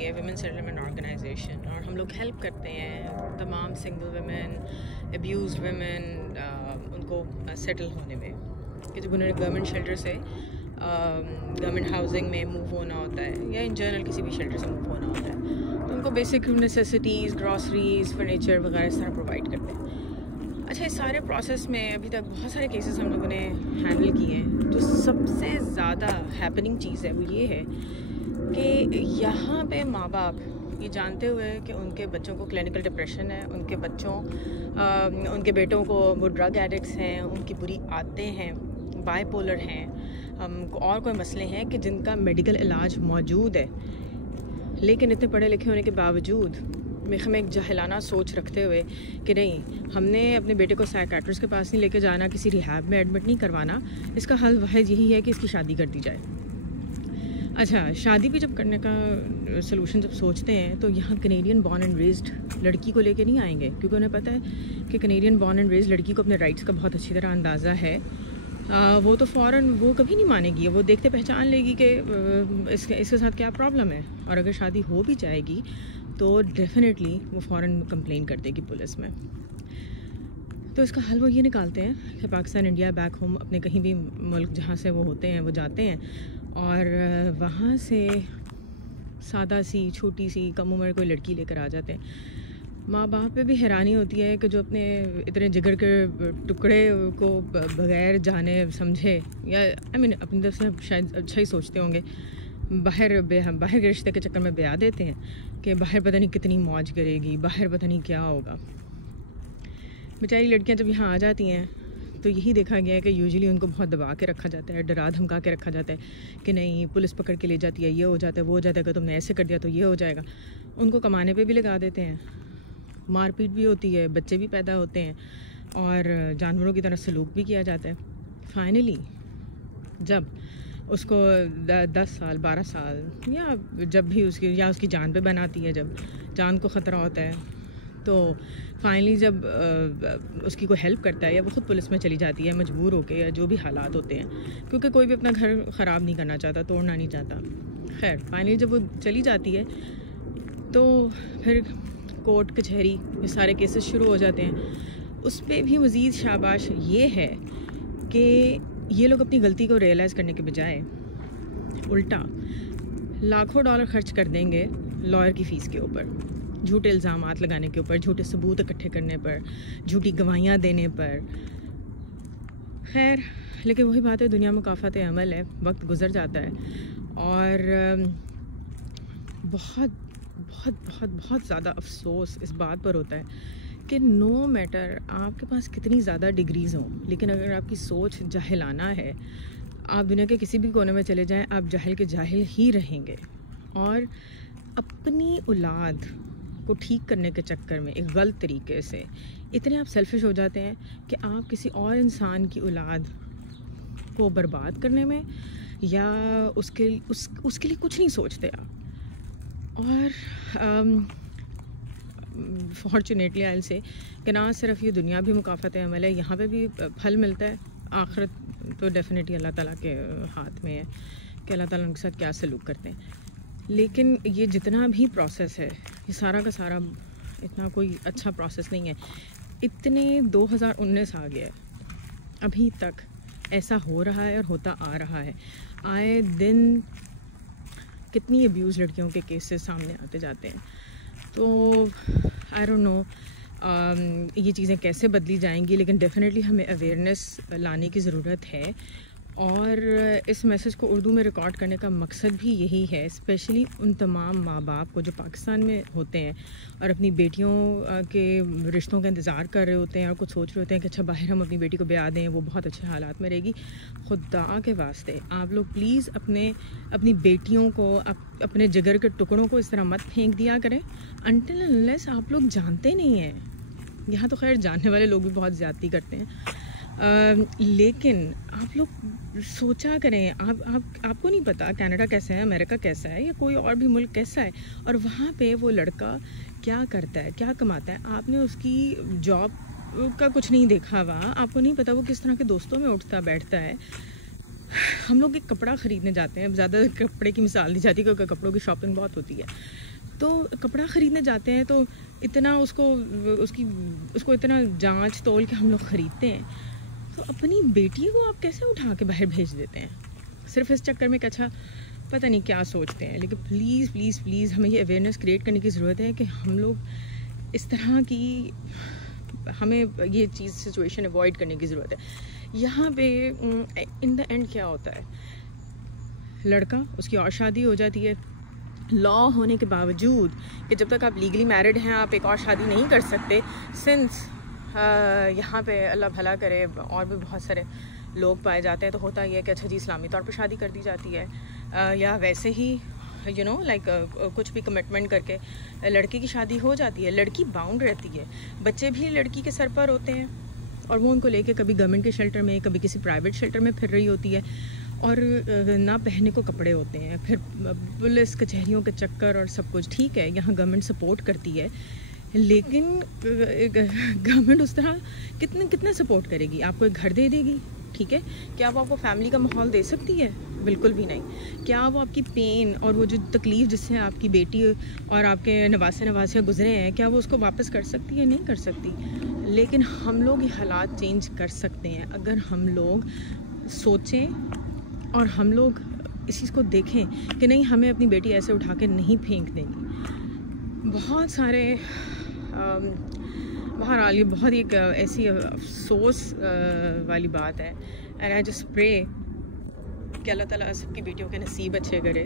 होती है women settlement organisation, और हम लोग हेल्प करते हैं तमाम सिंगल वुमेन, अब्यूज्ड वुमेन, उनको सेटल होने में, कि जब उन्होंने गवर्नमेंट शेल्टर से गवर्नमेंट हाउसिंग में मूव होना होता है या इन जनरल किसी भी शेल्टर से मूव होना होता है, तो उनको बेसिक नेसेसिटीज़, ग्रॉसरीज, फर्नीचर वगैरह इस तरह प्रोवाइड करते हैं। अच्छा, इस सारे प्रोसेस में अभी तक बहुत सारे केसेस हम लोगों ने हैंडल किए हैं। जो सबसे ज़्यादा हैपनिंग चीज़ है वो ये है कि यहाँ पे माँ बाप ये जानते हुए कि उनके बच्चों को क्लिनिकल डिप्रेशन है, उनके बेटों को वो ड्रग एडिक्ट्स हैं, उनकी बुरी आदतें हैं, बाइपोलर हैं, और कोई मसले हैं कि जिनका मेडिकल इलाज मौजूद है, लेकिन इतने पढ़े लिखे होने के बावजूद हमें एक जहलाना सोच रखते हुए कि नहीं, हमने अपने बेटे को साइकियाट्रिस्ट के पास नहीं लेके जाना, किसी रिहैब में एडमिट नहीं करवाना, इसका हल वाहिद यही है कि इसकी शादी कर दी जाए। अच्छा, शादी भी जब करने का सलूशन जब सोचते हैं तो यहाँ कनेडियन बॉर्न एंड रेज्ड लड़की को लेके नहीं आएंगे, क्योंकि उन्हें पता है कि कनेडियन बॉर्न एंड रेज्ड लड़की को अपने राइट्स का बहुत अच्छी तरह अंदाज़ा है। वो तो फ़ौरन वो कभी नहीं मानेगी, वो देखते पहचान लेगी कि इसके साथ क्या प्रॉब्लम है, और अगर शादी हो भी जाएगी तो डेफिनेटली वो फ़ौरन कंप्लेन कर देगी पुलिस में। तो इसका हल वो ये निकालते हैं कि पाकिस्तान, इंडिया, बैक होम, अपने कहीं भी मुल्क जहाँ से वो होते हैं वो जाते हैं, और वहाँ से सादा सी, छोटी सी, कम उम्र कोई लड़की लेकर आ जाते हैं। माँ बाप पे भी हैरानी होती है कि जो अपने इतने जिगर के टुकड़े को बग़ैर जाने समझे, या अपनी तरफ से शायद अच्छा ही सोचते होंगे, बाहर के रिश्ते के चक्कर में ब्याह देते हैं कि बाहर पता नहीं कितनी मौज करेगी, बाहर पता नहीं क्या होगा। बेचारी लड़कियां जब यहाँ आ जाती हैं तो यही देखा गया है कि यूजुअली उनको बहुत दबा के रखा जाता है, डरा धमका के रखा जाता है कि नहीं, पुलिस पकड़ के ले जाती है, ये हो जाता है, वो हो जाता है, कि तुमने ऐसे कर दिया तो ये हो जाएगा। उनको कमाने पे भी लगा देते हैं, मारपीट भी होती है, बच्चे भी पैदा होते हैं, और जानवरों की तरह सलूक भी किया जाता है। फाइनली जब उसको 10 साल, 12 साल, या जब भी उसकी जान पे बनाती है, जब जान को ख़तरा होता है, तो फाइनली जब उसकी कोई हेल्प करता है, या वो ख़ुद पुलिस में चली जाती है मजबूर होके, या जो भी हालात होते हैं, क्योंकि कोई भी अपना घर ख़राब नहीं करना चाहता, तोड़ना नहीं चाहता। खैर, फाइनली जब वो चली जाती है तो फिर कोर्ट कचहरी ये सारे केसेस शुरू हो जाते हैं। उस पर भी मज़ीद शाबाश ये है कि ये लोग अपनी गलती को रियलाइज़ करने के बजाय उल्टा लाखों डॉलर खर्च कर देंगे लॉयर की फ़ीस के ऊपर, झूठे इल्ज़ामात लगाने के ऊपर, झूठे सबूत इकट्ठे करने पर, झूठी गवाहियाँ देने पर। खैर, लेकिन वही बात है, दुनिया मुकाफ़ात अमल है, वक्त गुज़र जाता है, और बहुत बहुत बहुत बहुत ज़्यादा अफसोस इस बात पर होता है कि नो मैटर आपके पास कितनी ज़्यादा डिग्रीज़ हों, लेकिन अगर आपकी सोच जाहिलाना है, आप दुनिया के किसी भी कोने में चले जाएं, आप जाहिल के जाहिल ही रहेंगे। और अपनी औलाद को ठीक करने के चक्कर में एक गलत तरीके से इतने आप सेल्फिश हो जाते हैं कि आप किसी और इंसान की औलाद को बर्बाद करने में या उसके लिए कुछ नहीं सोचते आप। और फॉर्चुनेटली आई से कि ना सिर्फ ये दुनिया भी मुकाफ़ात अमल है, यहाँ पे भी फल मिलता है, आखिरत तो डेफिनेटली अल्लाह ताला के हाथ में है कि अल्लाह ताला उनके साथ क्या सलूक करते हैं। लेकिन ये जितना भी प्रोसेस है, ये सारा का सारा इतना कोई अच्छा प्रोसेस नहीं है। इतने 2019 आ गया है, अभी तक ऐसा हो रहा है और होता आ रहा है। आए दिन कितनी अब्यूज़ लड़कियों के केसेस सामने आते जाते हैं। तो आई डोंट नो ये चीज़ें कैसे बदली जाएंगी, लेकिन डेफिनेटली हमें अवेयरनेस लाने की ज़रूरत है। और इस मैसेज को उर्दू में रिकॉर्ड करने का मकसद भी यही है, स्पेशली उन तमाम माँ बाप को जो पाकिस्तान में होते हैं और अपनी बेटियों के रिश्तों का इंतज़ार कर रहे होते हैं और कुछ सोच रहे होते हैं कि अच्छा बाहर हम अपनी बेटी को ब्याह दें, वो बहुत अच्छे हालात में रहेगी। खुदा के वास्ते आप लोग प्लीज़ अपनी बेटियों को, अपने जिगर के टुकड़ों को इस तरह मत फेंक दिया करें अनटिल अनलेस आप लोग जानते नहीं हैं। यहाँ तो खैर जानने वाले लोग भी बहुत ज़्यादती करते हैं, लेकिन आप लोग सोचा करें, आपको नहीं पता कनाडा कैसा है, अमेरिका कैसा है, या कोई और भी मुल्क कैसा है, और वहाँ पे वो लड़का क्या करता है, क्या कमाता है। आपने उसकी जॉब का कुछ नहीं देखा हुआ, आपको नहीं पता वो किस तरह के दोस्तों में उठता बैठता है। हम लोग एक कपड़ा ख़रीदने जाते हैं, ज़्यादा कपड़े की मिसाल दी जाती है क्योंकि कपड़ों की शॉपिंग बहुत होती है, तो कपड़ा ख़रीदने जाते हैं तो इतना उसको इतना जांच तोल के हम लोग ख़रीदते हैं, तो अपनी बेटी को आप कैसे उठा के बाहर भेज देते हैं सिर्फ इस चक्कर में कि अच्छा पता नहीं क्या सोचते हैं। लेकिन प्लीज़ प्लीज़ प्लीज़ हमें ये अवेयरनेस क्रिएट करने की ज़रूरत है कि हम लोग इस तरह की, हमें ये चीज़ सिचुएशन अवॉइड करने की ज़रूरत है। यहाँ पे इन द एंड क्या होता है, लड़का, उसकी और शादी हो जाती है, लॉ होने के बावजूद कि जब तक आप लीगली मैरिड हैं आप एक और शादी नहीं कर सकते, सिंस यहाँ पे अल्लाह भला करे और भी बहुत सारे लोग पाए जाते हैं, तो होता ही है कि अच्छा जी इस्लामी तौर पर शादी कर दी जाती है, या वैसे ही यू नो लाइक कुछ भी कमिटमेंट करके लड़के की शादी हो जाती है। लड़की बाउंड रहती है, बच्चे भी लड़की के सर पर होते हैं और वो उनको लेके कभी गवर्नमेंट के शेल्टर में, कभी किसी प्राइवेट शेल्टर में फिर रही होती है, और ना पहनने को कपड़े होते हैं, फिर पुलिस कचहरियों के चक्कर और सब कुछ। ठीक है, यहाँ गवर्नमेंट सपोर्ट करती है, लेकिन गवर्नमेंट उस तरह कितना सपोर्ट करेगी? आपको एक घर दे देगी, ठीक है, क्या वो आपको फैमिली का माहौल दे सकती है? बिल्कुल भी नहीं। क्या वो आपकी पेन और वो जो तकलीफ़ जिससे आपकी बेटी और आपके नवासे गुजरे हैं, क्या वो उसको वापस कर सकती है? नहीं कर सकती। लेकिन हम लोग ये हालात चेंज कर सकते हैं अगर हम लोग सोचें और हम लोग इस चीज़ को देखें कि नहीं, हमें अपनी बेटी ऐसे उठा के नहीं फेंक देनी। बहुत सारे बहरहाल ये बहुत एक ऐसी अफसोस वाली बात है, एंड आई जस्ट प्रे कि अल्लाह ताला सबकी बेटियों के नसीब अच्छे करे।